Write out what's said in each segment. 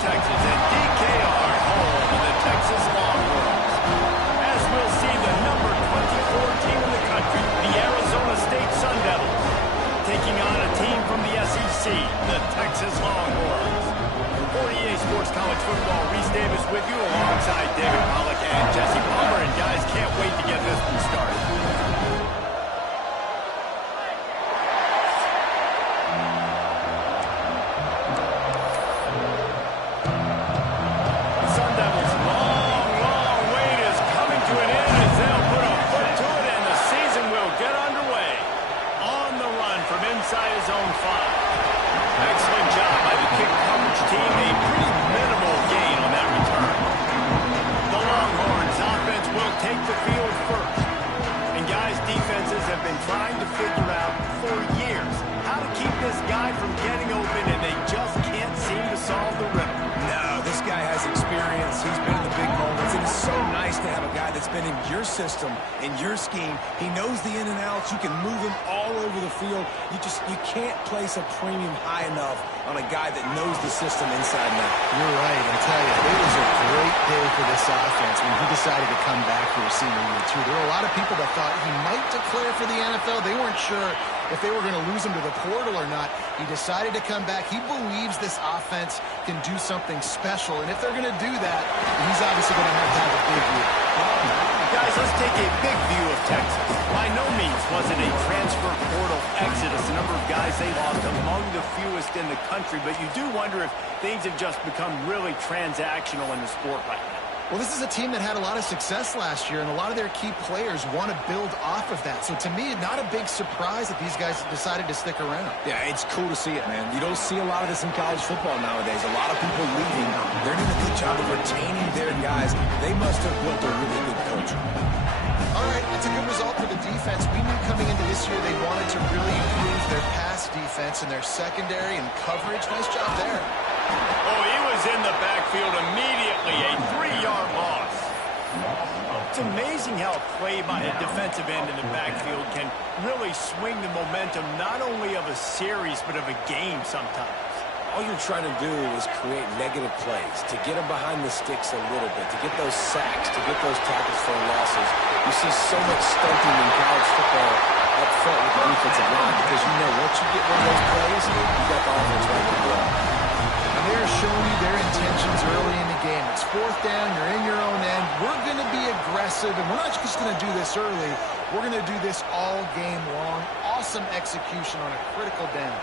Texas, and DKR, home of the Texas Longhorns. As we'll see, the number 24 team in the country, the Arizona State Sun Devils, taking on a team from the SEC, the Texas Longhorns. For EA Sports College Football, Reese Davis with you alongside David Pollack and Jesse Palmer, and guys, can't wait to get this one started. Inside his own 5. Excellent job by the kick coverage team. A pretty minimal gain on that return. The Longhorns offense will take the field first. And guys, defenses have been trying to figure out for years how to keep this guy from getting open, and they just can't seem to solve the riddle. No, this guy has experience. He's been in the big moments. It is so nice to have a guy that's been in your system, in your scheme. He knows the in and outs. You can move him all over the field. You can't place a premium high enough on a guy that knows the system inside and out. You're right. I tell you, it was a great day for this offense when he decided to come back for his senior year, too. There were a lot of people that thought he might declare for the NFL. They weren't sure if they were going to lose him to the portal or not. He decided to come back. He believes this offense can do something special, and if they're going to do that, he's obviously going to have a big year. Guys, let's take a big view of Texas. By no means was it a transfer portal exodus. The number of guys they lost among the fewest in the country, but you do wonder if things have just become really transactional in the sport right now. Well, this is a team that had a lot of success last year, and a lot of their key players want to build off of that. So to me, not a big surprise that these guys decided to stick around. Yeah, it's cool to see it, man. You don't see a lot of this in college football nowadays. A lot of people leaving. They're doing a good job of retaining their guys. They must have built a really good coach. All right, it's a good result for the defense. We knew coming into this year they wanted to really improve their pass defense and their secondary and coverage. Nice job there. Oh, he was in the backfield immediately, a 3-yard loss. It's amazing how a play by a defensive end in the backfield can really swing the momentum not only of a series but of a game sometimes. All you're trying to do is create negative plays, to get them behind the sticks a little bit, to get those sacks, to get those tackles for losses. You see so much stunting in college football up front with the defensive line because you know once you get one of those plays, you got the offense right to go. They're showing you their intentions early in the game. It's 4th down, you're in your own end. We're going to be aggressive, and we're not just going to do this early. We're going to do this all game long. Awesome execution on a critical down.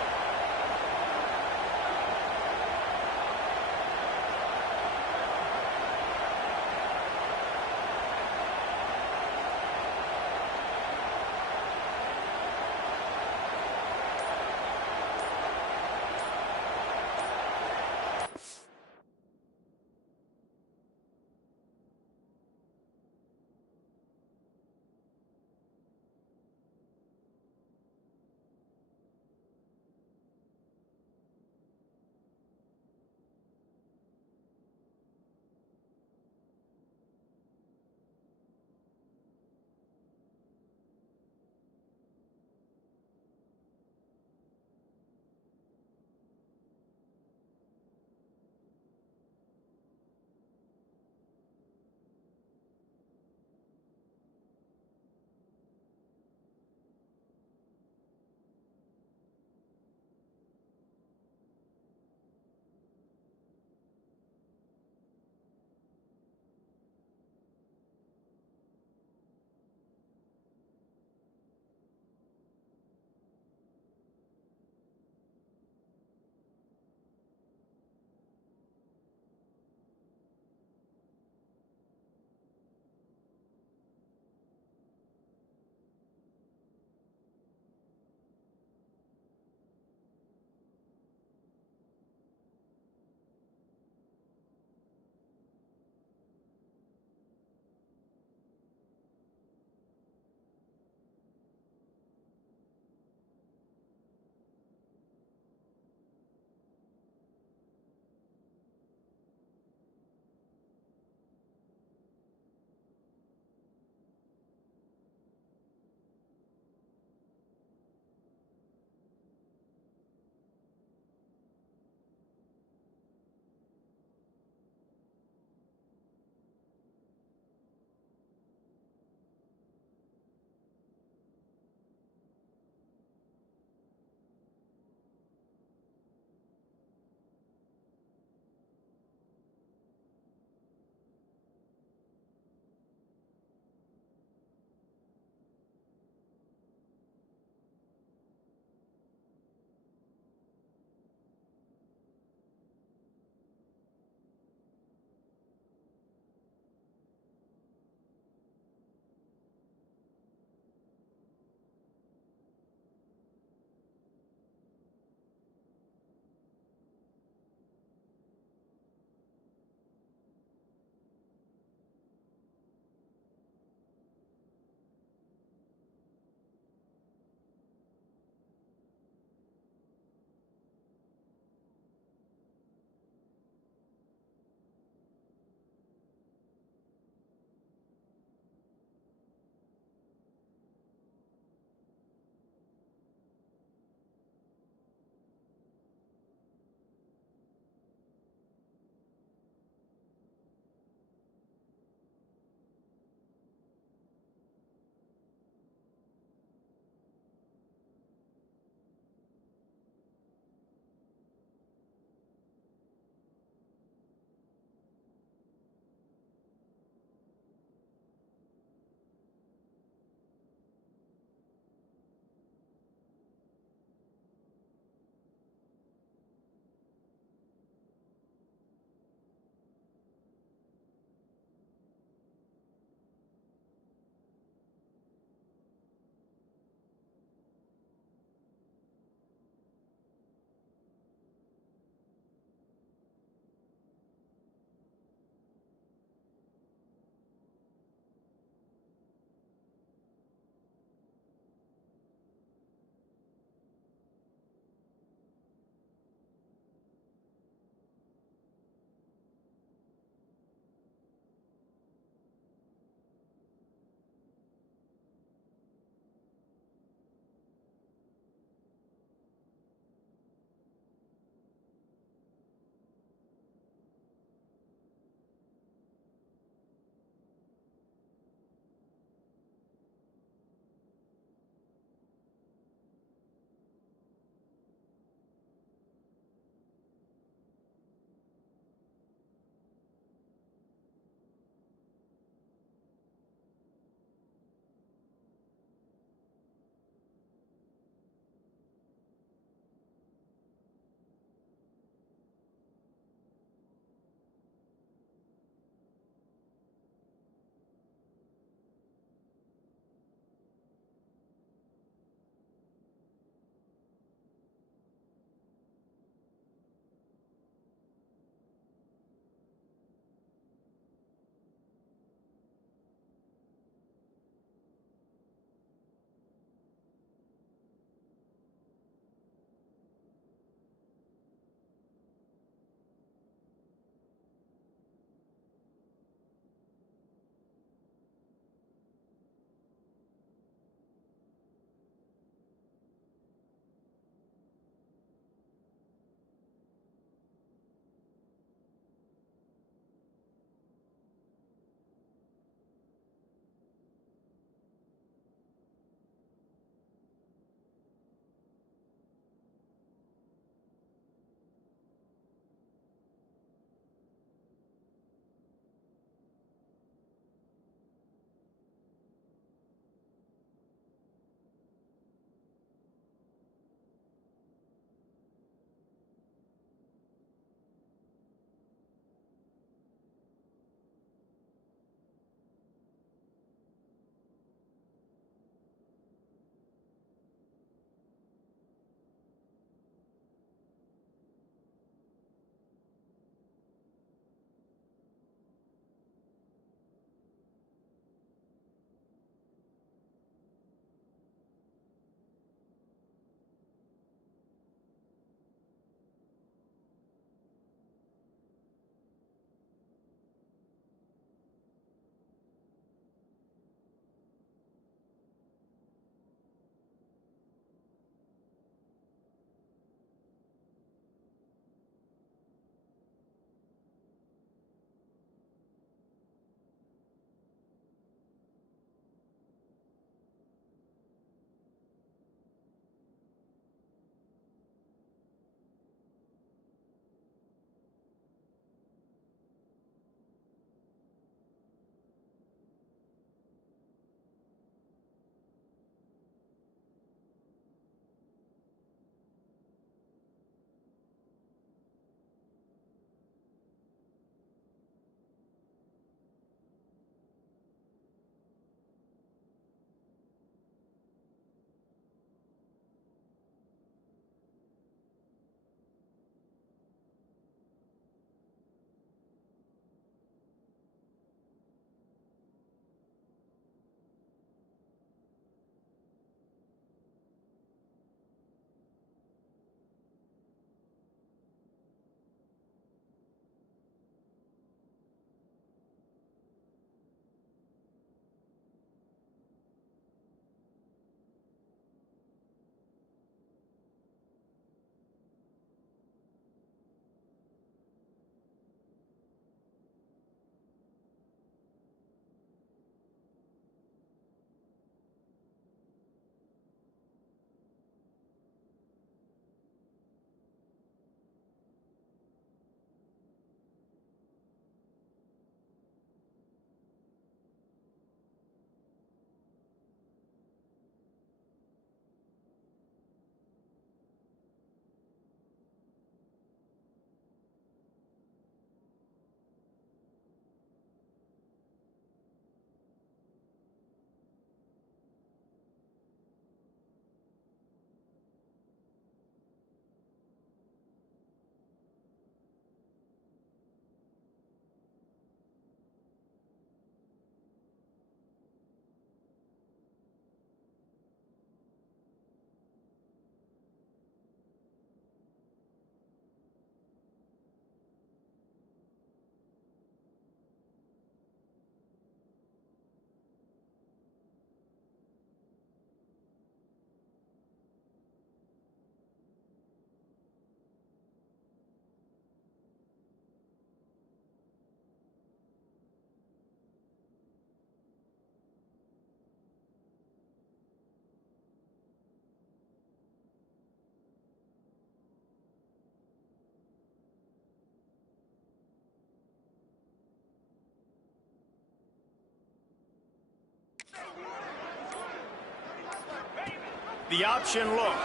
The option look.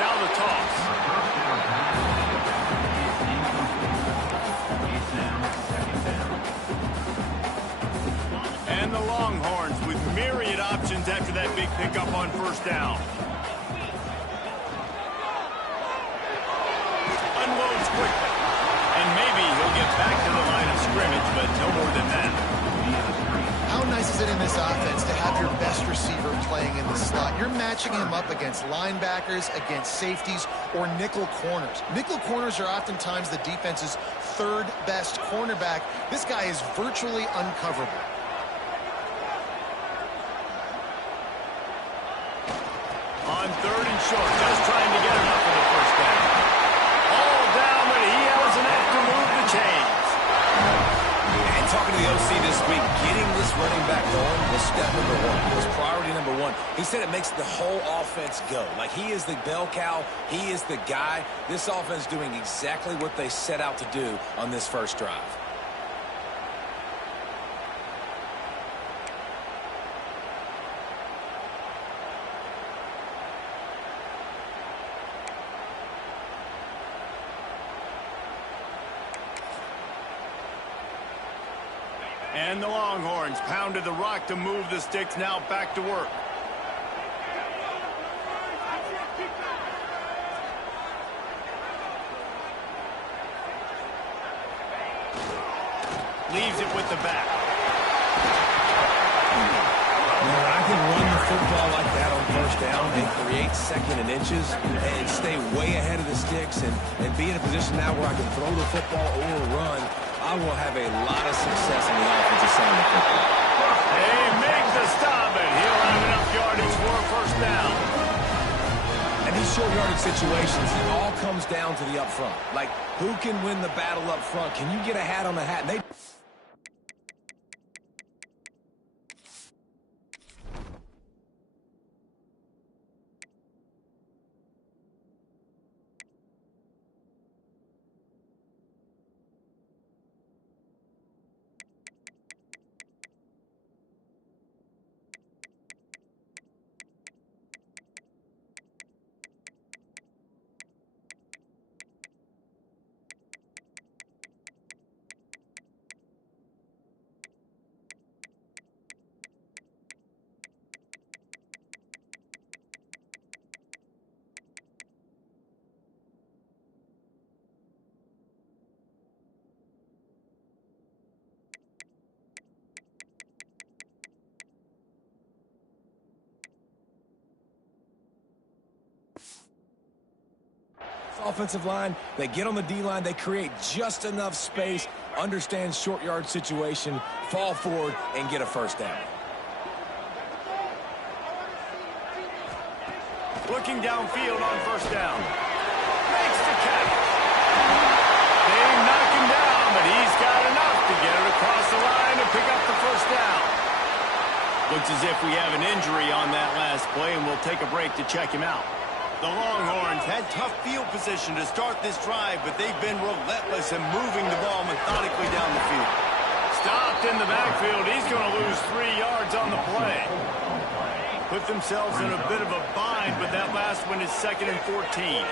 Now the toss. And the Longhorns with myriad options after that big pickup on first down. Unloads quickly. And maybe he'll get back to the line of scrimmage, but no more than that. How nice is it in this offense to have your best receiver playing in the slot? You're matching him up against linebackers, against safeties, or nickel corners. Nickel corners are oftentimes the defense's third best cornerback. This guy is virtually uncoverable. On third and short, just trying to get enough for the first down. All down, but he has enough to move the chains. And talking to the OC this week, getting this running back going was step number one. It was priority number one. He said it makes the whole offense go. Like, he is the bell cow. He is the guy. This offense doing exactly what they set out to do on this first drive. And the Longhorns pounded the rock to move the sticks, now back to work. Leaves it with the back. When I can run the football like that on first down and create second and inches and stay way ahead of the sticks and be in a position now where I can throw the football or run, I will have a lot of success on the offensive side of the football. They make the stop, and he'll have enough yardage for a first down. And these short yardage situations, it all comes down to the up front. Like, who can win the battle up front? Can you get a hat on the hat? Offensive line, they get on the D-line, they create just enough space, understand short yard situation, fall forward, and get a first down. Looking downfield on first down. Makes the catch. They knock him down, but he's got enough to get it across the line and pick up the first down. Looks as if we have an injury on that last play, and we'll take a break to check him out. The Longhorns had tough field position to start this drive, but they've been relentless in moving the ball methodically down the field. Stopped in the backfield. He's going to lose 3 yards on the play. Put themselves in a bit of a bind, but that last one is 2nd and 14.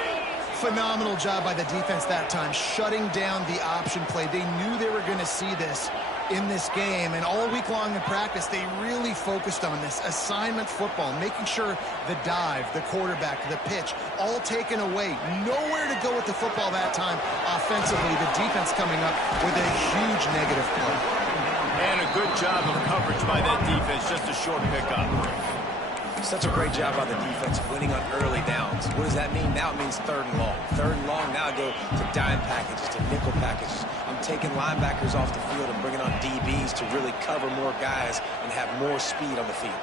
Phenomenal job by the defense that time, shutting down the option play. They knew they were going to see this in this game, and all week long in practice, they really focused on this assignment football, making sure the dive, the quarterback, the pitch, all taken away. Nowhere to go with the football that time offensively. The defense coming up with a huge negative play. And a good job of coverage by that defense, just a short pickup. Such a great job by the defense winning on early downs. What does that mean? Now it means 3rd and long. 3rd and long, now I go to dime packages, to nickel packages. I'm taking linebackers off the field and bringing on DBs to really cover more guys and have more speed on the field.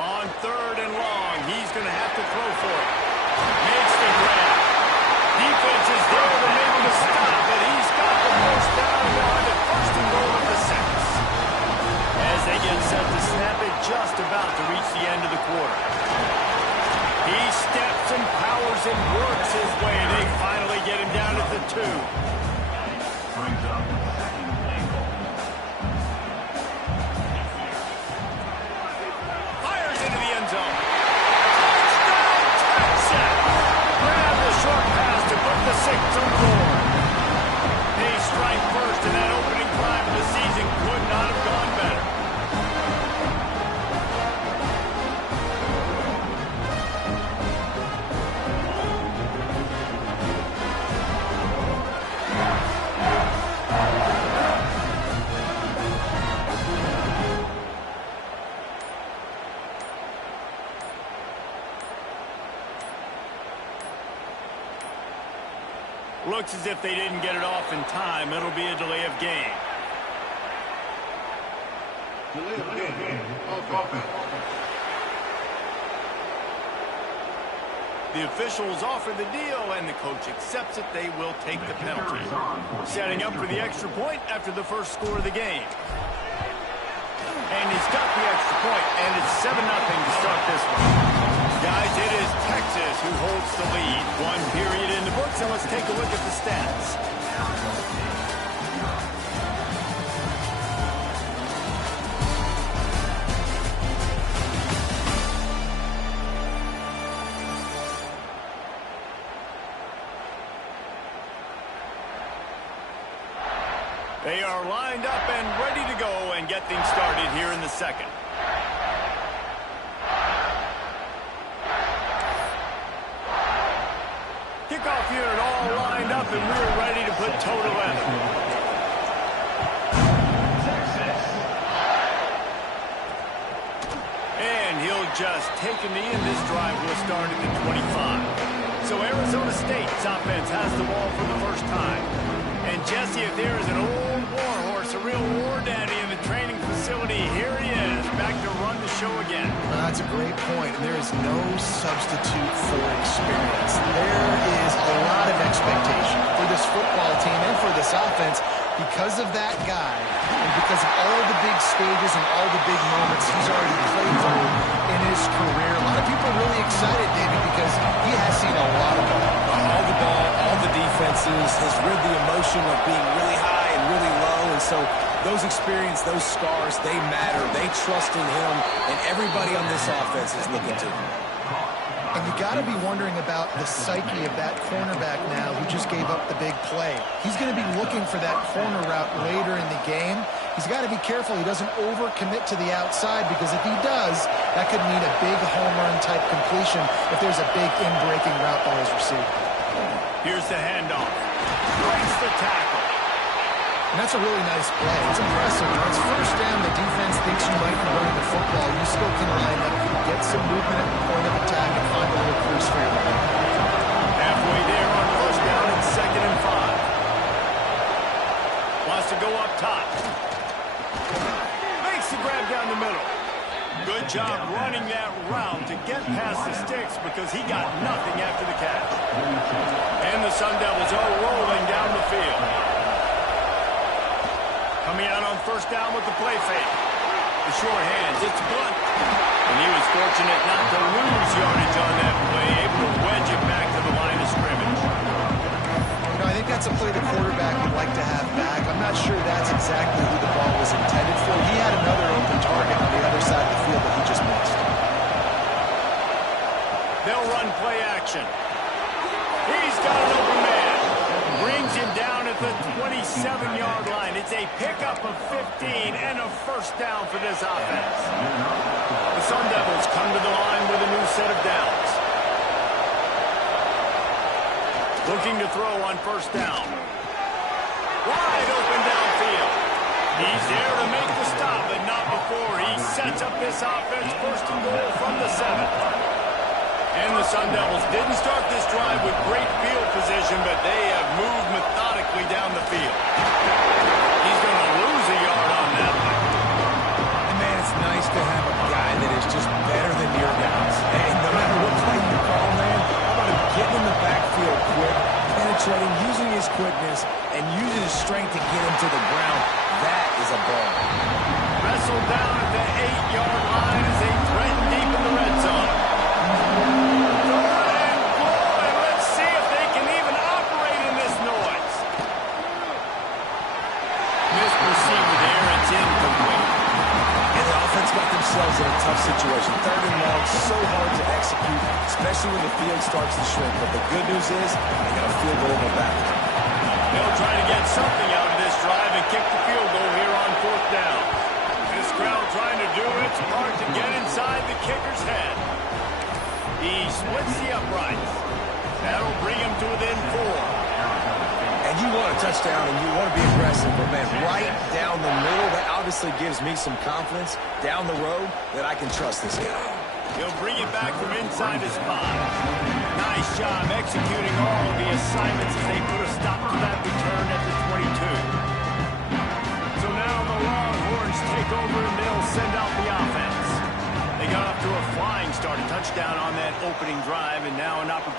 On 3rd and long, he's going to have to throw for it. Makes the grab. Defense is there to make him stop, but he's got the first down on the 1st and goal of the Saints. As they get set to snap it, just about to reach the end of the quarter. He steps and powers and works his way. They finally get him down at the 2. Looks as if they didn't get it off in time. It'll be a delay of game. Delay of game. Offense. The officials offer the deal, and the coach accepts it. They will take the penalty. Setting up for the extra point after the first score of the game. And he's got the extra point, and it's 7-0 to start this one. Guys, it is Texas who holds the lead. One period in the books, and let's take a look at the stats. They are lined up and ready to go and get things started here in the second. Kickoff unit all lined up, and we're ready to put toe to leather. And he'll just take a knee, and this drive will start at the 25. So Arizona State's offense has the ball for the first time. And Jesse, if there is an old war horse, a real war daddy in the training facility, here he is, back to run the show again. Well, that's a great point, and there is no substitute for experience. There is a lot of expectation for this football team and for this offense because of that guy and because of all the big stages and all the big moments he's already played through in his career. A lot of people are really excited, David, because he has seen a lot of ball. All the ball, all the defenses, has rid the emotion of being really high and really low, and so those experience, those scars, they matter. They trust in him, and everybody on this offense is looking to him. And you got to be wondering about the psyche of that cornerback now who just gave up the big play. He's going to be looking for that corner route later in the game. He's got to be careful he doesn't overcommit to the outside, because if he does, that could mean a big home run type completion if there's a big in-breaking route ball is received. Here's the handoff. Breaks the tackle. And that's a really nice play. It's impressive. When it's first down, the defense thinks you might be running the football. You still can line up, get some movement at the point of attack, and find a little crease for your running. Halfway there on first down and 2nd and 5. Wants to go up top. Makes the grab down the middle. Good job running that route to get past the sticks, because he got nothing after the catch. And the Sun Devils are rolling down the field. Coming out on first down with the play fake. The short hands, it's Blunt. And he was fortunate not to lose yardage on that play, able to wedge it back to the line of scrimmage. You know, I think that's a play the quarterback would like to have back. I'm not sure that's exactly who the ball was intended for. He had another open target on the other side of the field that he just missed. They'll run play action. He's got an open man. Brings him down at the 27-yard line. It's a pickup of 15 and a first down for this offense. The Sun Devils come to the line with a new set of downs. Looking to throw on first down. Wide open downfield. He's there to make the stop, but not before he sets up this offense. First and goal from the 7. And the Sun Devils didn't start this drive with great field position, but they have moved methodically down the field. He's going to lose a yard on that one. And man, it's nice to have a guy that is just better than your guys. And no matter what play you call, man, how about him getting in the backfield quick, penetrating, using his quickness, and using his strength to get him to the ground. That is a ball. Wrestled down at the 8-yard line as they threaten deep in the red zone. Let's see if they can even operate in this noise. Misperceived there, it's incomplete. And the offense got themselves in a tough situation. 3rd and long, so hard to execute, especially when the field starts to shrink. But the good news is they got a field goal in the back. They'll try to get something out of this drive and kick the field goal here on 4th down. This crowd trying to do its part to get inside the kicker's head. He splits the uprights. That'll bring him to within 4. And you want a touchdown and you want to be aggressive, but man, right down the middle, that obviously gives me some confidence down the road that I can trust this guy. He'll bring it back from inside his spot. Nice job executing all of the assignments as they put a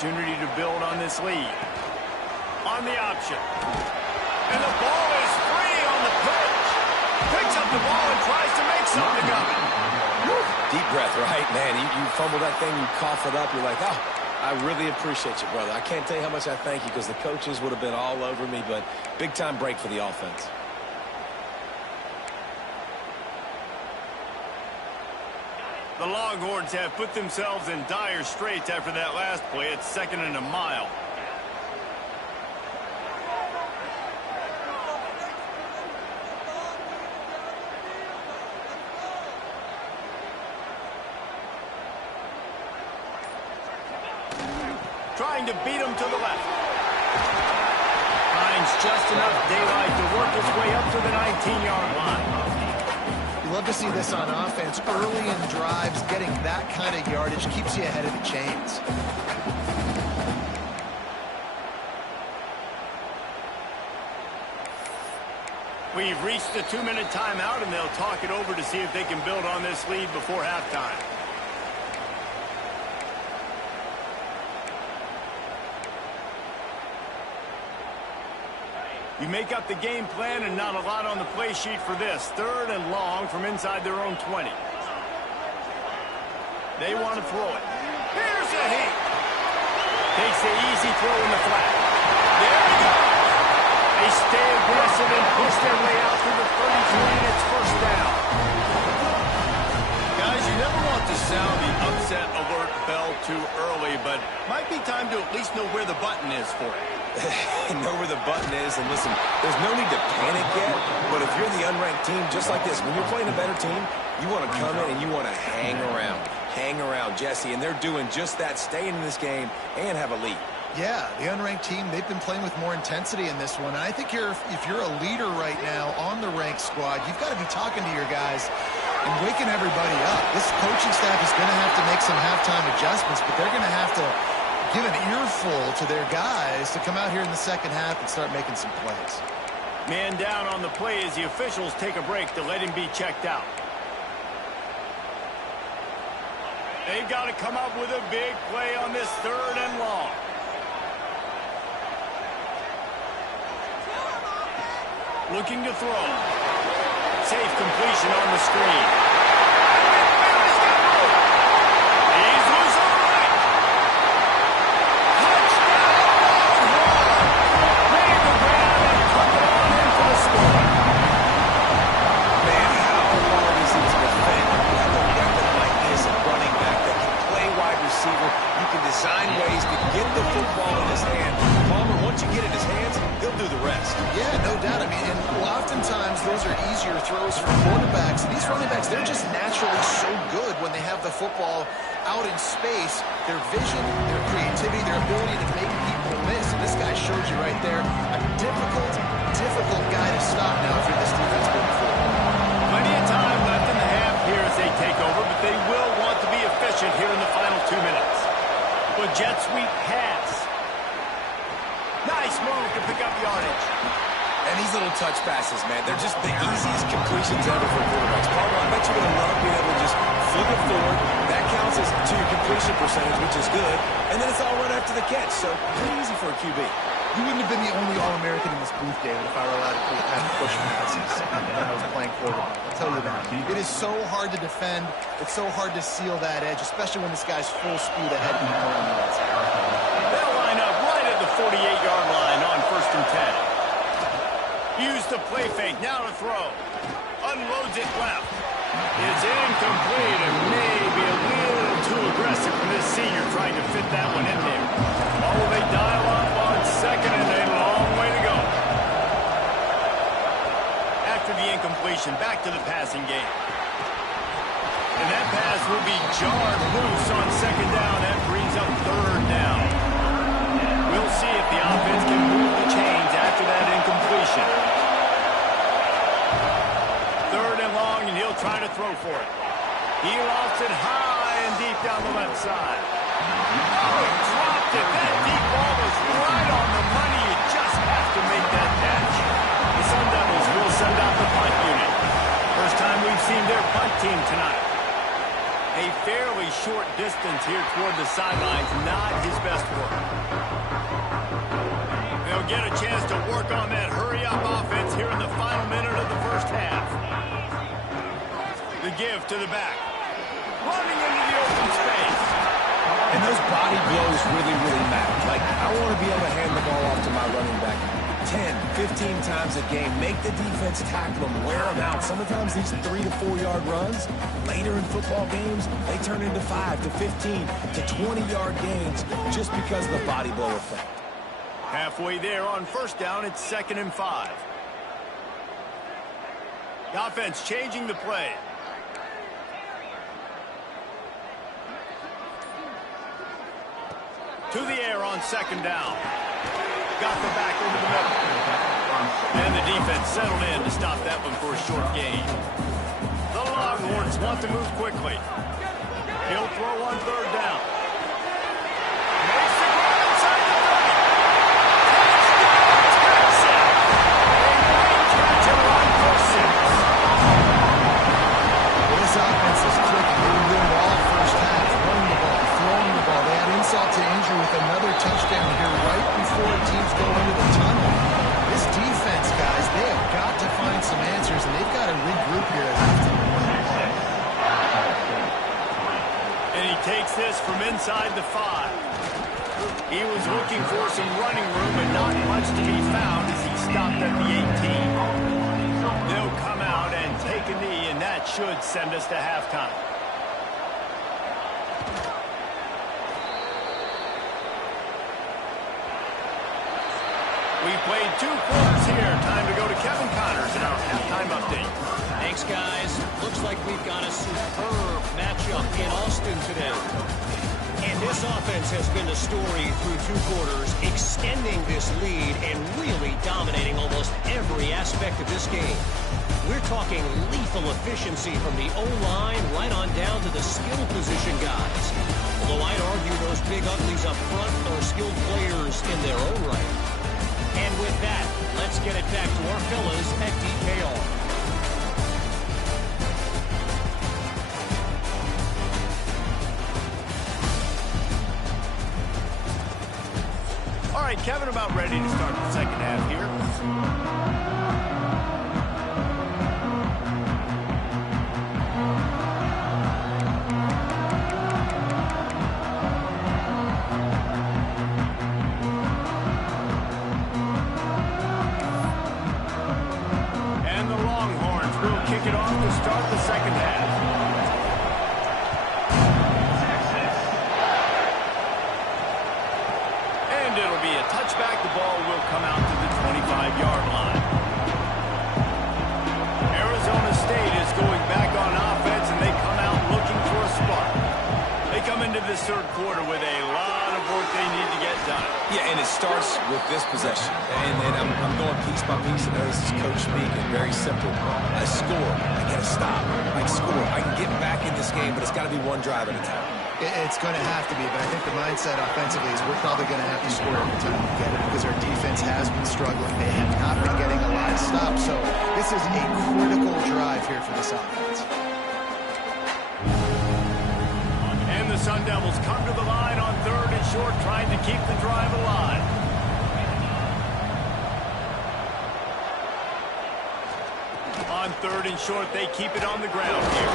opportunity to build on this lead. On the option. And the ball is free on the pitch. Picks up the ball and tries to make something of it. Deep breath, right? Man, you fumble that thing, you cough it up, you're like, oh, I really appreciate you, brother. I can't tell you how much I thank you because the coaches would have been all over me, but big-time break for the offense. The Longhorns have put themselves in dire straits after that last play. It's 2nd and a mile. Trying to beat him to the left. Finds just enough daylight to work his way up to the 19-yard line. You love to see this on offense. Early in drives, getting that kind of yardage keeps you ahead of the chains. We've reached the 2-minute timeout, and they'll talk it over to see if they can build on this lead before halftime. You make up the game plan and not a lot on the play sheet for this. 3rd and long from inside their own 20. They want to throw it. Here's a heat. Takes the easy throw in the flat. There we go. They stay aggressive and push their way out through the 33, and it's 1st down. Guys, you never want to sound the upset alert bell too early, but might be time to at least know where the button is for it. Know where the button is, and listen, there's no need to panic yet, but if you're the unranked team, just like this, when you're playing a better team, you want to come in and you want to hang around, Jesse, and they're doing just that, staying in this game and have a lead. Yeah, the unranked team, they've been playing with more intensity in this one, and I think if you're a leader right now on the ranked squad, you've got to be talking to your guys and waking everybody up. This coaching staff is going to have to make some halftime adjustments, but they're going to have to give an earful to their guys to come out here in the 2nd half and start making some plays. Man down on the play as the officials take a break to let him be checked out. They've got to come up with a big play on this 3rd and long. Looking to throw. Safe completion on the screen. He's loose on the right. Design ways to get the football in his hand. Palmer, once you get it in his hands, he'll do the rest. Yeah, no doubt. I mean, and oftentimes those are easier throws for quarterbacks. And these running backs, they're just naturally so good when they have the football out in space. Their vision, their creativity, their ability to make people miss. And this guy shows you right there a difficult guy to stop now if you're this defense moving forward. Plenty of time left in the half here as they take over, but they will want to be efficient here in the final 2 minutes. A jet sweep pass. Nice move to pick up yardage. And these little touch passes, man, they're just the easiest completions ever for quarterbacks. Palmer, I bet you would have loved being able to just flip it forward. That counts as to your completion percentage, which is good. And then it's all run after the catch, so pretty easy for a QB. You wouldn't have been the only All-American in this booth, David, if I were allowed to have push passes when I was playing quarterback. I'll tell you that. It is so hard to defend. It's so hard to seal that edge, especially when this guy's full speed ahead and more on the right side. They'll line up right at the 48-yard line on 1st and 10. Use the play fake, now to throw. Unloads it left. It's incomplete and maybe a little too aggressive for this senior trying to fit that one in there. Oh, they dial up on 2nd and a long way to go. After the incompletion, back to the passing game. And that pass will be jarred loose on 2nd down. That brings up 3rd down. We'll see if the offense can move the chains after that incompletion. 3rd and long, and he'll try to throw for it. He lofts it high and deep down the left side. Oh, he dropped it. That deep ball was right on the money. You just have to make that catch. The Sun Devils will send out the punt unit. First time we've seen their punt team tonight. A fairly short distance here toward the sidelines. Not his best work. They'll get a chance to work on that hurry-up offense here in the final minute of the first half. The give to the back. Running into the open space. And those body blows really, really matter. Like, I want to be able to hand the ball off to my running back 10, 15 times a game. Make the defense tackle them, wear them out. Sometimes these 3 to 4 yard runs, later in football games, they turn into 5 to 15 to 20-yard gains just because of the body blow effect. Halfway there on first down, it's 2nd and 5. The offense changing the play. To the air on 2nd down. Got the back over the middle. And the defense settled in to stop that one for a short gain. The Longhorns want to move quickly. He'll throw on 3rd down. Makes the run inside the 30. Touchdown, Texas! A great catch and run for 6. Well, this offense is clicking. They've been doing it all first half. Running the ball, throwing the ball. They had insult to injury with another touchdown here right before teams go into the tunnel. This defense, guys, they have got to find some answers, and they've got to regroup here at halftime. And he takes this from inside the 5. He was looking for some running room, but not much to be found as he stopped at the 18. They'll come out and take a knee, and that should send us to halftime. We played 2 quarters here. Time to go to Kevin Connors in our halftime update. Thanks, guys. Looks like we've got a superb matchup in Austin today. And this offense has been the story through 2 quarters, extending this lead and really dominating almost every aspect of this game. We're talking lethal efficiency from the O-line right on down to the skill position guys. Although I'd argue those big uglies up front are skilled players in their own right. And with that, let's get it back to our fellas at DKR. All right, Kevin, about ready to start the second half here. Kick it off to start the second half. And it'll be a touchback. The ball will come out to the 25-yard line. Arizona State is going back on offense, and they come out looking for a spark. They come into this 3rd quarter with a lot of work they need to get done. Yeah, and it starts with this possession. And I'm going piece by piece. I know this is coach speaking. Very simple. I score. I got to stop. I score. I can get back in this game, but it's got to be one drive at a time. It's going to have to be, but I think the mindset offensively is we're probably going to have to score every time we get it because our defense has been struggling. They have not been getting a lot of stops. So this is a critical drive here for this offense. And the Sun Devils come to the line on 3rd and short, trying to keep the drive alive. On 3rd and short, they keep it on the ground here.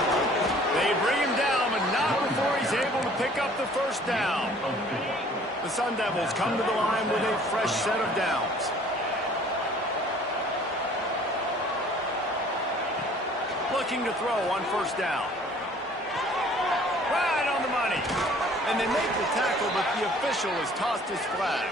They bring him down, but not before he's able to pick up the 1st down. The Sun Devils come to the line with a fresh set of downs. Looking to throw on 1st down. Right on the money. And they make the tackle, but the official has tossed his flag.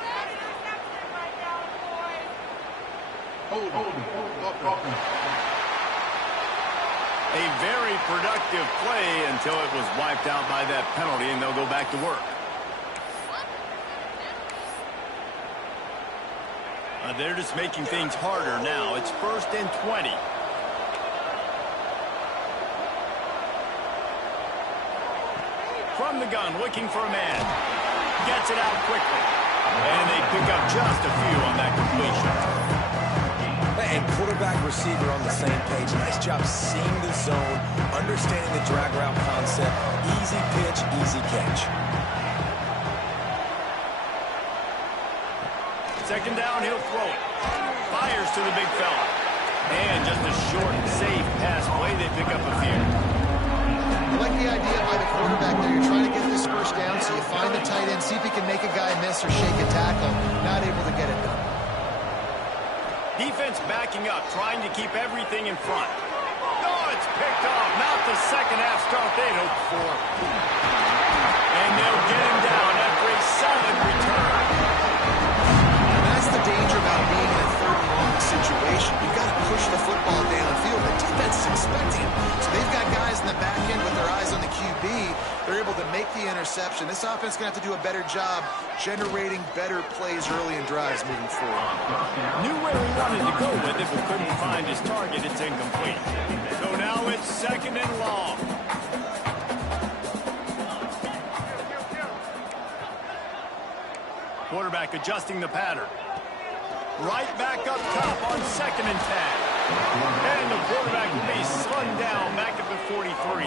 A very productive play until it was wiped out by that penalty, and they'll go back to work. They're just making things harder now. It's 1st and 20. From the gun, looking for a man. Gets it out quickly. And they pick up just a few on that completion. And quarterback receiver on the same page. Nice job seeing the zone, understanding the drag route concept. Easy pitch, easy catch. Second down, he'll throw it. Fires to the big fella. And just a short, safe pass play. They pick up a few. I like the idea by the quarterback there. You're trying to get this first down, so you find the tight end, see if he can make a guy miss or shake a tackle. Not able to get it done. Defense backing up, trying to keep everything in front. Oh, it's picked off. Not the second half start they'd hoped for. And they'll get him down after a solid return. And that's the danger about being in a third and long situation. You've got to push the football downfield. The defense is expecting it. So they've got guys in the back end with their eyes on the QB. They're able to make the interception. This offense is going to have to do a better job generating better plays early in drives moving forward. Knew where he wanted to go with it, but couldn't find his target. It's incomplete. So now it's second and long. Quarterback adjusting the pattern. Right back up top on second and 10. And the quarterback will be slung down back at the 43.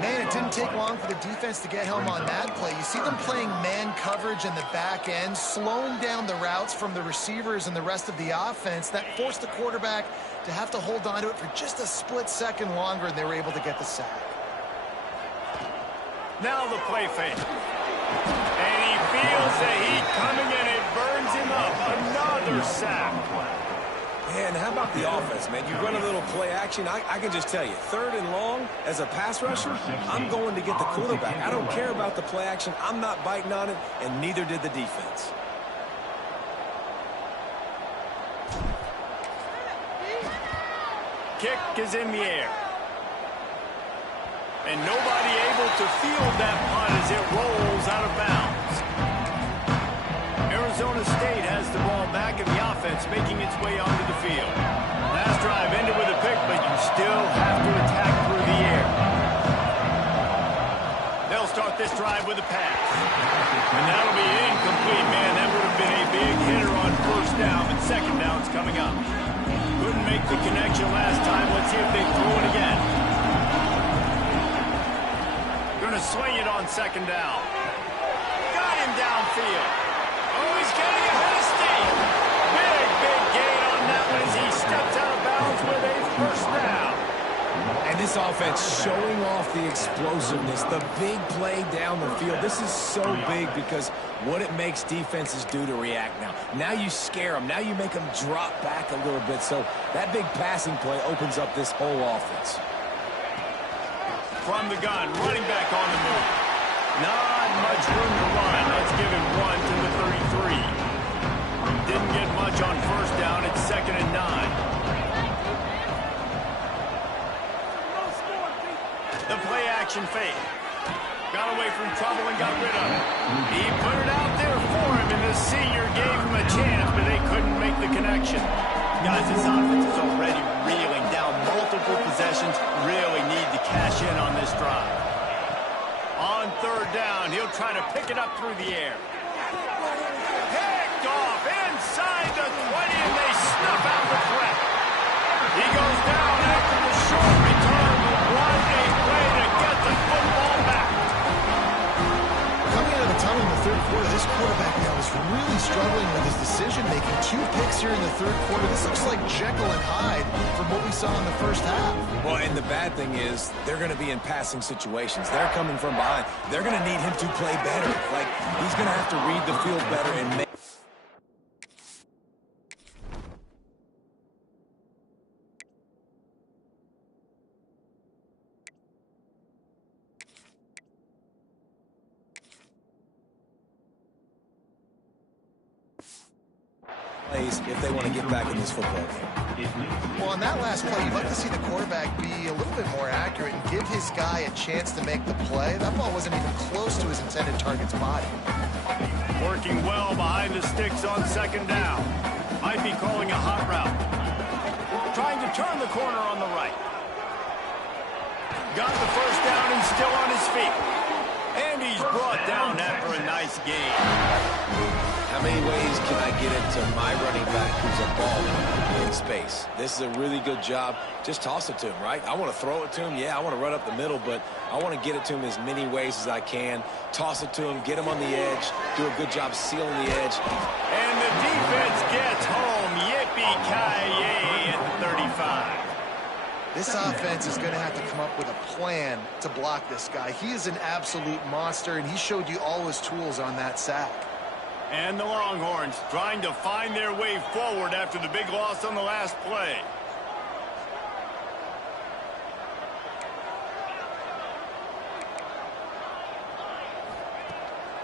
Man, it didn't take long for the defense to get home on that play. You see them playing man coverage in the back end, slowing down the routes from the receivers and the rest of the offense. That forced the quarterback to have to hold on to it for just a split second longer, and they were able to get the sack. Now the play fake. And he feels the heat coming in. It burns him up. Another sack. And how about the offense, man? You run a little play action. I can just tell you, third and long, as a pass rusher, I'm going to get the quarterback. I don't care about the play action. I'm not biting on it, and neither did the defense. Kick is in the air. And nobody able to field that punt as it rolls out of bounds. Arizona State has the ball back and the offense making its way onto the field. Last drive ended with a pick, but you still have to attack through the air. They'll start this drive with a pass. And that'll be incomplete, man. That would have been a big hitter on first down, but second down's coming up. Couldn't make the connection last time. Let's see if they throw it again. Going to swing it on second down. Got him downfield. Oh, he's getting ahead of steam. Big gain on that one as he steps out of bounds with a first down. And this offense showing off the explosiveness, the big play down the field. This is so big because what it makes defenses do to react now. Now you scare them. Now you make them drop back a little bit. So that big passing play opens up this whole offense. From the gun, running back on the move. Not much room to run. Let's give him one to the 33. Didn't get much on first down. It's second and 9. The play action fake. Got away from trouble and got rid of it. He put it out there for him, and the senior gave him a chance, but they couldn't make the connection. Guys, this offense is already reeling down multiple possessions. Really need to cash in on this drive. On third down, he'll try to pick it up through the air. Picked off inside the 20, and they snuff out the threat. He goes down after the short return, but what a way to get the football back. Coming out of the tunnel in the third quarter, this quarterback now is really struggling with his decision-making. 2 picks here in the third quarter. This looks like Jekyll and Hyde from what we saw in the first half. Well, and the bad thing is they're going to be in passing situations. They're coming from behind. They're going to need him to play better. Like, he's going to have to read the field better and make... if they want to get back in this football game. Well, on that last play, you'd like to see the quarterback be a little bit more accurate and give his guy a chance to make the play. That ball wasn't even close to his intended target's body. Working well behind the sticks on second down. Might be calling a hot route. Trying to turn the corner on the right. Got the first down and still on his feet. And he's brought down after a nice game. How many ways can I get it to my running back who's a ball in space? This is a really good job. Just toss it to him, right? I want to throw it to him. Yeah, I want to run up the middle, but I want to get it to him as many ways as I can. Toss it to him, get him on the edge, do a good job sealing the edge. And the defense gets home. Yippee-ki-yay at the 35. This offense is going to have to come up with a plan to block this guy. He is an absolute monster, and he showed you all his tools on that sack. And the Longhorns trying to find their way forward after the big loss on the last play.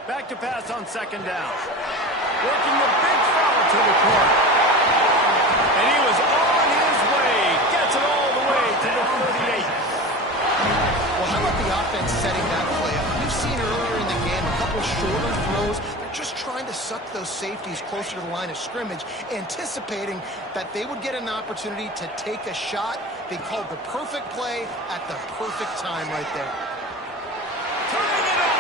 Back to pass on second down. Working the big foul to the corner. And he was on his way. Gets it all the way to the 38. Well, how about the offense setting that play up? We've seen earlier in the game a couple shorter throws. They're just trying to suck those safeties closer to the line of scrimmage, anticipating that they would get an opportunity to take a shot. They called the perfect play at the perfect time right there. Turning it on.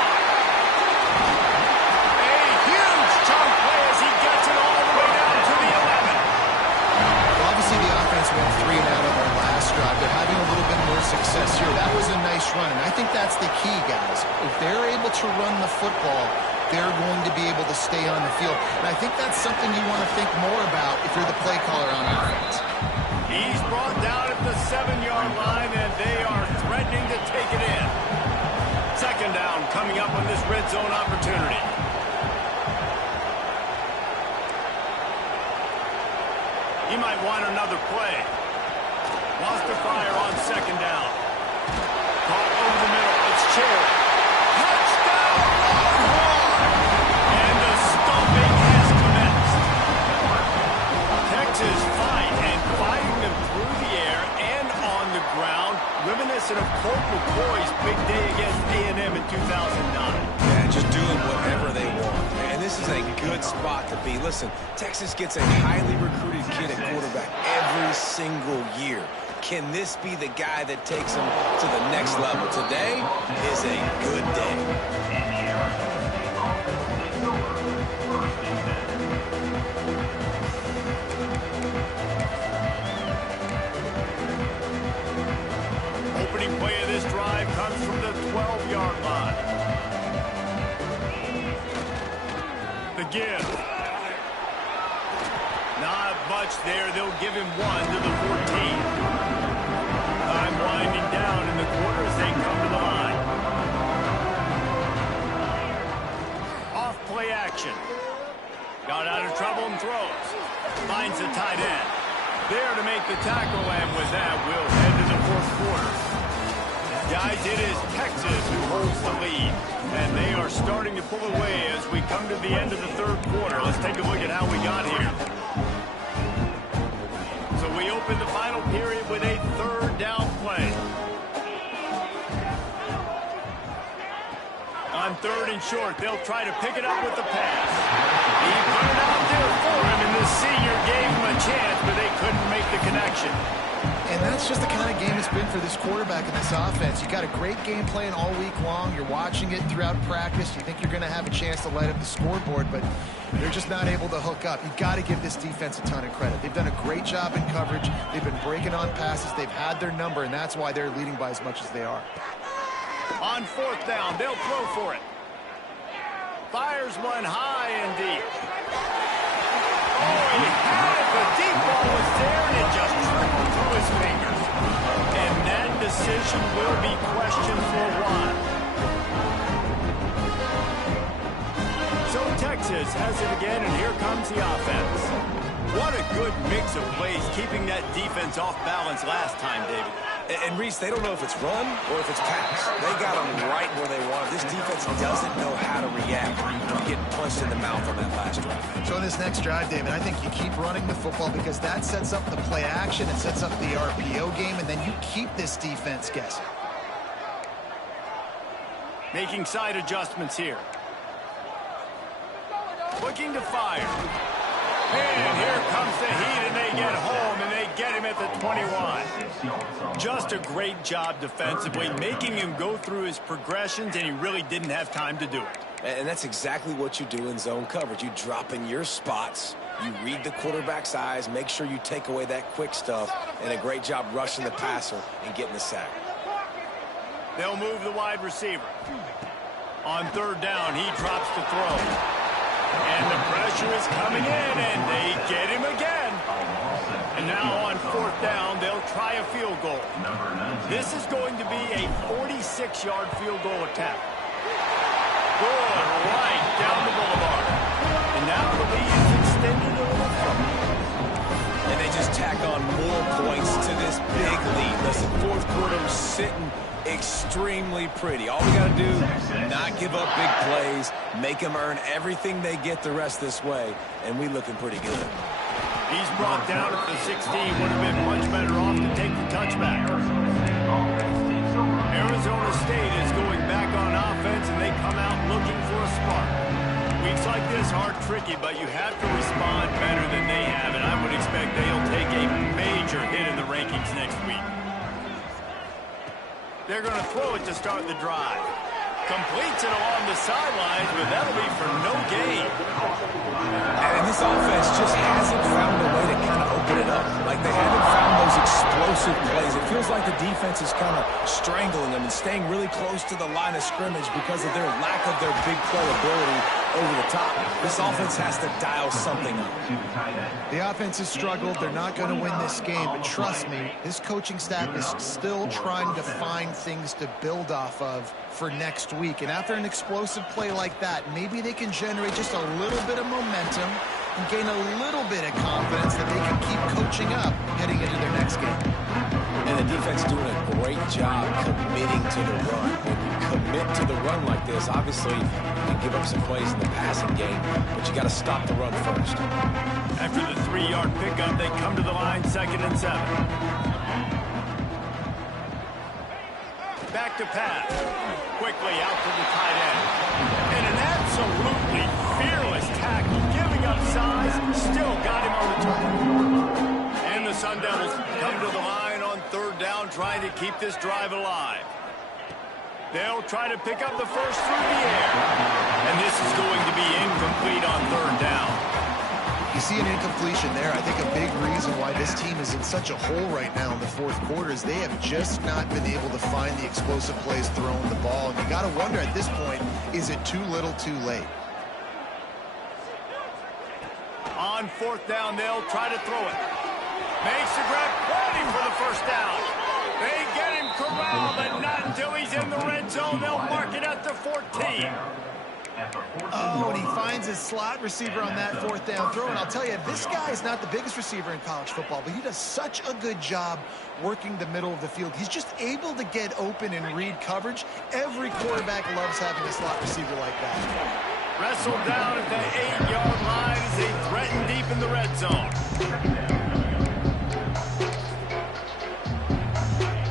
A huge chunk play as he gets it all the way down to the 11. Well, obviously, the offense went 3 and out on their last drive. They're having a little bit more success here. That was a nice run, and I think that's the key, guys. If they're able to run the football, they're going to be able to stay on the field. And I think that's something you want to think more about if you're the play caller on offense. He's brought down at the 7-yard line, and they are threatening to take it in. Second down coming up on this red zone opportunity. He might want another play. Wants to fire on second down. Caught over the middle. It's Cherry. Touchdown, Longhorn! And the stomping has commenced. Texas fighting them through the air and on the ground, reminiscent of Colt McCoy's big day against A&M in 2009. Yeah, just doing whatever they want. And this is a good spot to be. Listen, Texas gets a highly recruited kid at quarterback every single year. Can this be the guy that takes them to the next level? Today is a good day. Opening play of this drive comes from the 12-yard line. The give. Not much there. They'll give him 1 to the 14. Time winding down in the quarter as they come to the line. Off play action. Got out of trouble and throws. Finds the tight end. There to make the tackle, and with that, we'll head to the fourth quarter. Guys, it is Texas who holds the lead, and they are starting to pull away as we come to the end of the third quarter. Let's take a look at how we got here. So we open the final period with a third down play. On third and short, they'll try to pick it up with the pass. He put it out there for him, and the senior gave him a chance, but they couldn't make the connection. And that's just the kind of game it's been for this quarterback in this offense. You got a great game plan all week long. You're watching it throughout practice. You think you're going to have a chance to light up the scoreboard, but they're just not able to hook up. You've got to give this defense a ton of credit. They've done a great job in coverage. They've been breaking on passes. They've had their number, and that's why they're leading by as much as they are. On fourth down, they'll throw for it. Fires one high and deep. Oh, he had it. The deep ball was there, and it just trickled through his fingers. And that decision will be questioned for a while. So Texas has it again, and here comes the offense. What a good mix of plays, keeping that defense off balance last time, David. And Reese, they don't know if it's run or if it's pass. They got them right where they want. This defense doesn't know how to react when getting punched in the mouth on that last drive. So in this next drive, David, I think you keep running the football because that sets up the play action, it sets up the RPO game, and then you keep this defense guessing. Making side adjustments here. Looking to fire. And here comes the heat, and they get home, and they get him at the 21. Just a great job defensively, making him go through his progressions, and he really didn't have time to do it. And that's exactly what you do in zone coverage. You drop in your spots, you read the quarterback's eyes, make sure you take away that quick stuff, and a great job rushing the passer and getting the sack. They'll move the wide receiver. On third down, he drops to throw. And the pressure is coming in, and they get him again. And now on fourth down, they'll try a field goal. This is going to be a 46-yard field goal attempt. Good, right down the boulevard. And now the lead is extended a little further. And they just tack on more points to this big lead. Listen, fourth quarter sitting extremely pretty. All we got to do, not give up big plays, make them earn everything they get the rest this way, and we looking pretty good. He's brought down at the 16. Would have been much better off to take the touchback. Arizona State is going back on offense, and they come out looking for a spark. Weeks like this are tricky, but you have to respond better than they have, and I would expect they'll take a major hit in the rankings next week. They're going to throw it to start the drive. Completes it along the sidelines, but that'll be for no gain. And this offense just hasn't found a way to kind of open it up. Like they haven't found those explosive plays. It feels like the defense is kind of strangling them and staying really close to the line of scrimmage because of their lack of their big play ability over the top. This offense has to dial something up. The offense has struggled. They're not going to win this game, but trust me, this coaching staff is still trying to find things to build off of for next week. And after an explosive play like that, maybe they can generate just a little bit of momentum and gain a little bit of confidence that they can keep coaching up heading into their next game. And the defense doing a great job committing to the run. When you commit to the run like this, obviously you can give up some plays in the passing game, but you got to stop the run first. After the 3-yard pickup, they come to the line, 2nd and 7. Back to pass. Quickly out to the tight end. And an absolutely fearless tackle, giving up size, still got him on the turn. And the Sun Devils come to the line on third down, trying to keep this drive alive. They'll try to pick up the first through the air. And this is going to be incomplete on third down. You see an incompletion there. I think a big reason why this team is in such a hole right now in the fourth quarter is they have just not been able to find the explosive plays throwing the ball. And you got to wonder at this point, is it too little too late? On fourth down, they'll try to throw it. Makes the grab, waiting for the first down. They get him corralled, but not until he's in the red zone. They'll mark it at the 14. Oh, and he finds his slot receiver on that fourth down throw. And I'll tell you, this guy is not the biggest receiver in college football, but he does such a good job working the middle of the field. He's just able to get open and read coverage. Every quarterback loves having a slot receiver like that. Wrestled down at the 8-yard line as they threaten deep in the red zone.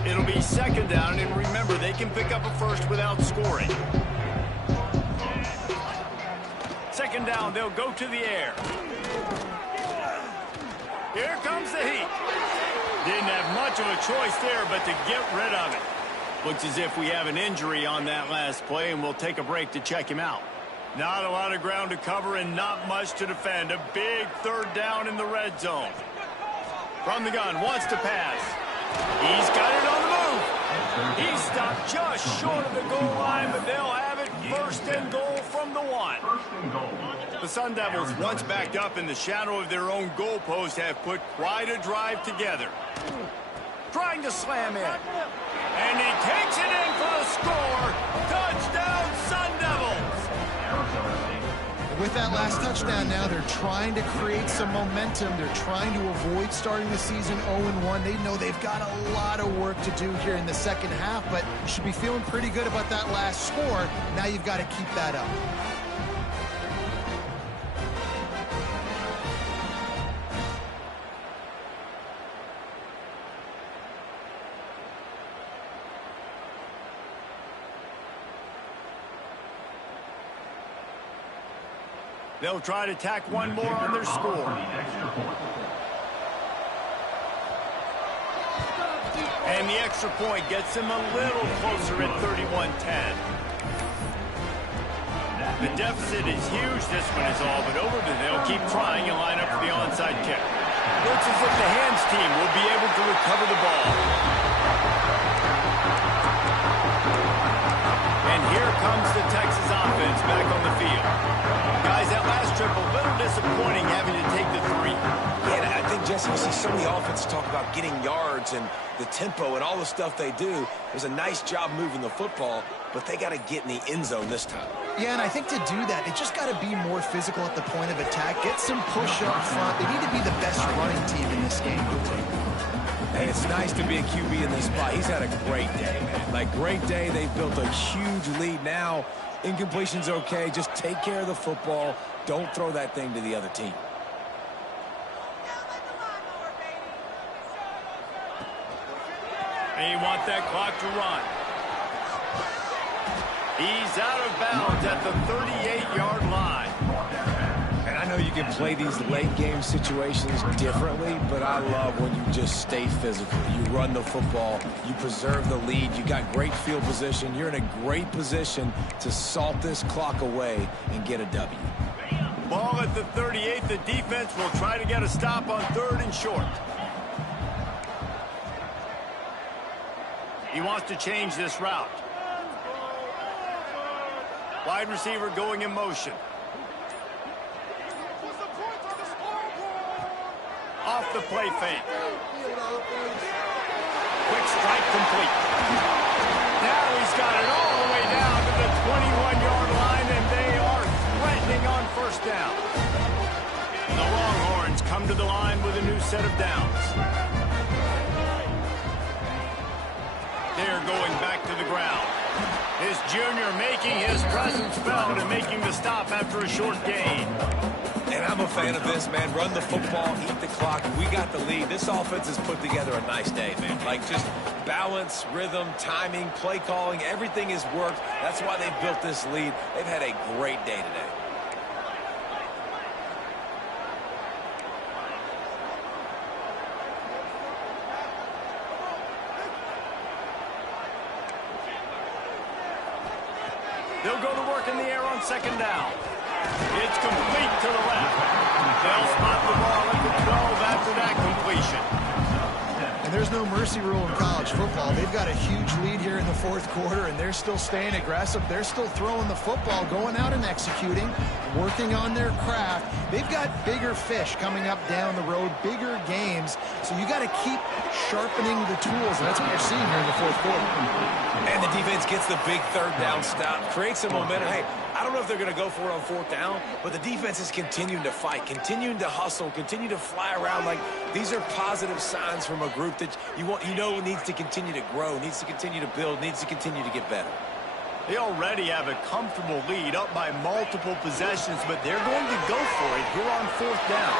It'll be 2nd down, and remember, they can pick up a first without scoring. 2nd down, they'll go to the air. Here comes the heat. Didn't have much of a choice there, but to get rid of it. Looks as if we have an injury on that last play, and we'll take a break to check him out. Not a lot of ground to cover and not much to defend. A big 3rd down in the red zone. From the gun, wants to pass. He's got it on the move. He stopped just short of the goal line, but they'll have it 1st and goal from the 1. The Sun Devils, once backed up in the shadow of their own goalpost, have put quite a drive together. Trying to slam in. And he takes it in for the score. Touchdown, Sun Devils! With that last touchdown now, they're trying to create some momentum. They're trying to avoid starting the season 0-1. They know they've got a lot of work to do here in the second half, but you should be feeling pretty good about that last score. Now you've got to keep that up. They'll try to tack one more on their score. And the extra point gets them a little closer at 31-10. The deficit is huge. This one is all but over, but they'll keep trying and line up for the onside kick. Looks as if the hands team will be able to recover the ball. And here comes the Texas offense back on the field. Guys, that last trip, a little disappointing having to take the 3. Yeah, and I think, Jesse, you see so many offenses talk about getting yards and the tempo and all the stuff they do. It was a nice job moving the football, but they got to get in the end zone this time. Yeah, and I think to do that, they just got to be more physical at the point of attack. Get some push up front. They need to be the best running team in this game. And it's nice to be a QB in this spot. He's had a great day, man. Like, great day. They've built a huge lead. Now, incompletion's okay. Just take care of the football. Don't throw that thing to the other team. And you want that clock to run. He's out of bounds at the 38-yard line. And I know you can play these late-game situations differently, but I love when you just stay physical. You run the football. You preserve the lead. You got great field position. You're in a great position to salt this clock away and get a W. Ball at the 38. The defense will try to get a stop on 3rd and short. He wants to change this route. Wide receiver going in motion. Off the play fake. Quick strike complete. Now he's got it all the way down to the 21-yard line, and they are threatening on 1st down. The Longhorns come to the line with a new set of downs. They're going back to the ground. His junior making his presence felt and making the stop after a short gain. And I'm a fan of this, man. Run the football, eat the clock. We got the lead. This offense has put together a nice day, man. Like, just balance, rhythm, timing, play calling, everything has worked. That's why they've built this lead. They've had a great day today. They'll go to work in the air on 2nd down. It's complete to the left. They'll spot the ball at the 12 after that completion. And there's no mercy rule in college football. They've got a huge lead here in the 4th quarter, and they're still staying aggressive. They're still throwing the football, going out and executing, working on their craft. They've got bigger fish coming up down the road, bigger games. So you got to keep sharpening the tools, and that's what you're seeing here in the 4th quarter. And the defense gets the big 3rd down stop, creates some momentum. Hey, I don't know if they're going to go for it on 4th down, but the defense is continuing to fight, continuing to hustle, continue to fly around. Like, these are positive signs from a group that you know needs to continue to grow, needs to continue to build, needs to continue to get better. They already have a comfortable lead up by multiple possessions, but they're going to go for it here on 4th down.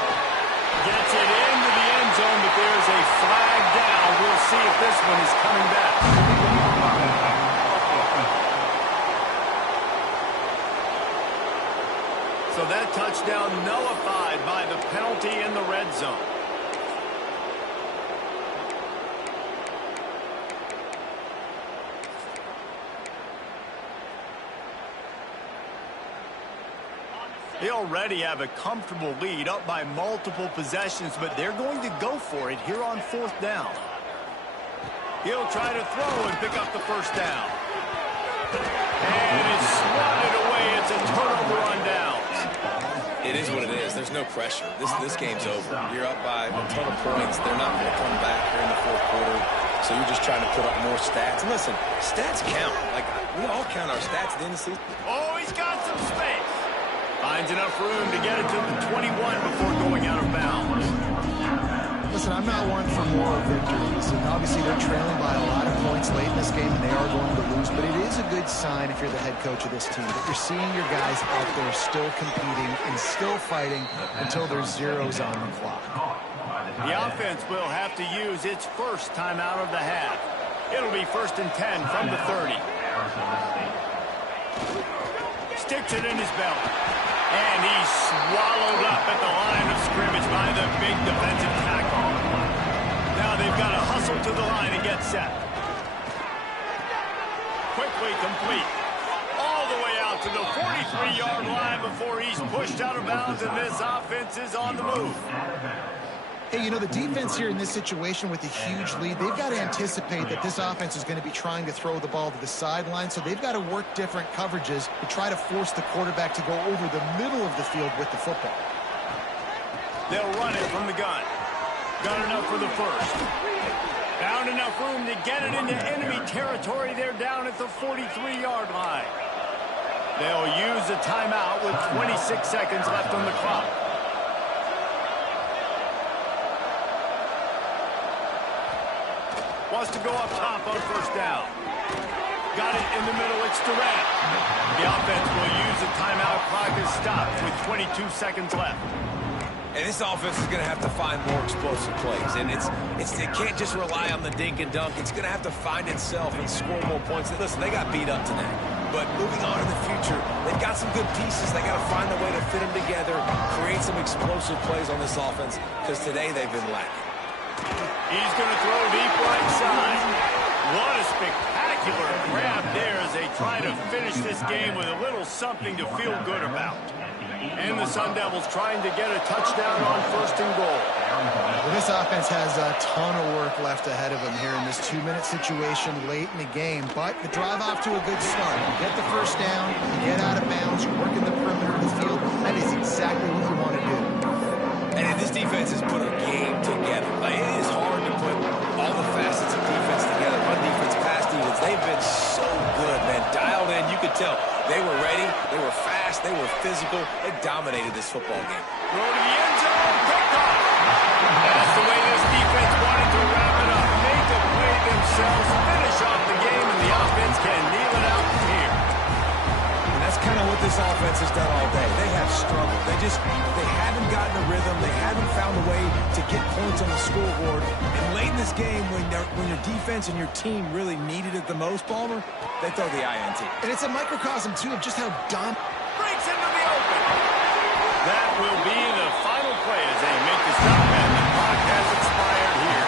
Gets it into the end zone, but there's a flag down. We'll see if this one is coming back. So that touchdown nullified by the penalty in the red zone. They already have a comfortable lead up by multiple possessions, but they're going to go for it here on 4th down. He'll try to throw and pick up the 1st down. And it's swatted away. It's a turnover on downs. It is what it is. There's no pressure. This game's over. You're up by a ton of points. They're not going to come back here in the 4th quarter. So you're just trying to put up more stats. And listen, stats count. Like, we all count our stats at the end of the season. Oh, he's got some space. Finds enough room to get it to the 21 before going out of bounds. Listen, I'm not one for moral victories, and obviously they're trailing by a lot of points late in this game, and they are going to lose, but it is a good sign if you're the head coach of this team that you're seeing your guys out there still competing and still fighting until there's zeros on the clock. The offense will have to use its first timeout of the half. It'll be 1st and 10 from the 30. Sticks it in his belt. And he's swallowed up at the line of scrimmage by the big defensive tackle. Now they've got to hustle to the line and get set. Quickly complete. All the way out out to the 43-yard line before he's pushed out of bounds, and this offense is on the move. Hey, you know, the defense here in this situation with a huge lead, they've got to anticipate that this offense is going to be trying to throw the ball to the sideline, so they've got to work different coverages to try to force the quarterback to go over the middle of the field with the football. They'll run it from the gun. Got enough for the first. Found enough room to get it into enemy territory. They're down at the 43-yard line. They'll use a timeout with 26 seconds left on the clock. Wants to go up top on first down. Got it in the middle. It's Durant. The offense will use the timeout. Clock is stopped with 22 seconds left. And this offense is going to have to find more explosive plays. And it can't just rely on the dink and dunk. It's going to have to find itself and score more points. Listen, they got beat up tonight. But moving on in the future, they've got some good pieces. They got to find a way to fit them together, create some explosive plays on this offense, because today they've been lacking. He's going to throw deep right side. What a spectacular grab there as they try to finish this game with a little something to feel good about. And the Sun Devils trying to get a touchdown on first and goal. Well, this offense has a ton of work left ahead of them here in this 2-minute situation late in the game. But the drive off to a good start. You get the first down, you get out of bounds, you work in the perimeter of the field. That is exactly what you want to do. And this defense has put a game together. Like, it is hard to put all the facets of defense together. Run defense, pass defense. They've been so good, man. Dialed in. You could tell they were ready. They were fast. They were physical. They dominated this football game. Throw to the end zone. Picked off. That's the way this defense wanted to wrap it up. Made the play themselves. Finish off the game, and the offense can kneel it out from here. And that's kind of what this offense has done all day. They have struggled. They haven't gotten a rhythm. They haven't found a way to get points on the scoreboard. And late in this game, when your defense and your team really needed it the most, Palmer, they throw the INT. And it's a microcosm, too, of just how dumb. Breaks into the open. That will be the final play as they make the stop, and the clock has expired here.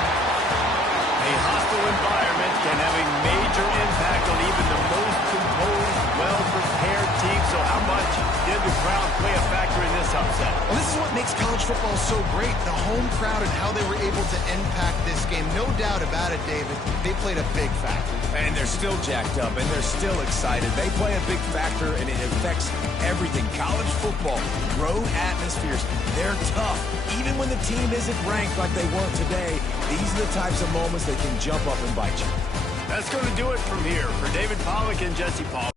A hostile environment can have a major impact on even the most composed, well-prepared team. So how much did the crowd play a factor in this upset? Well, this is what makes college football so great, the home crowd and how they were able to impact this game. No doubt about it, David. They played a big factor. And they're still jacked up, and they're still excited. They play a big factor, and it affects everything. College football, road atmospheres, they're tough. Even when the team isn't ranked like they weren't today, these are the types of moments that can jump up and bite you. That's going to do it from here. For David Pollack and Jesse Paul,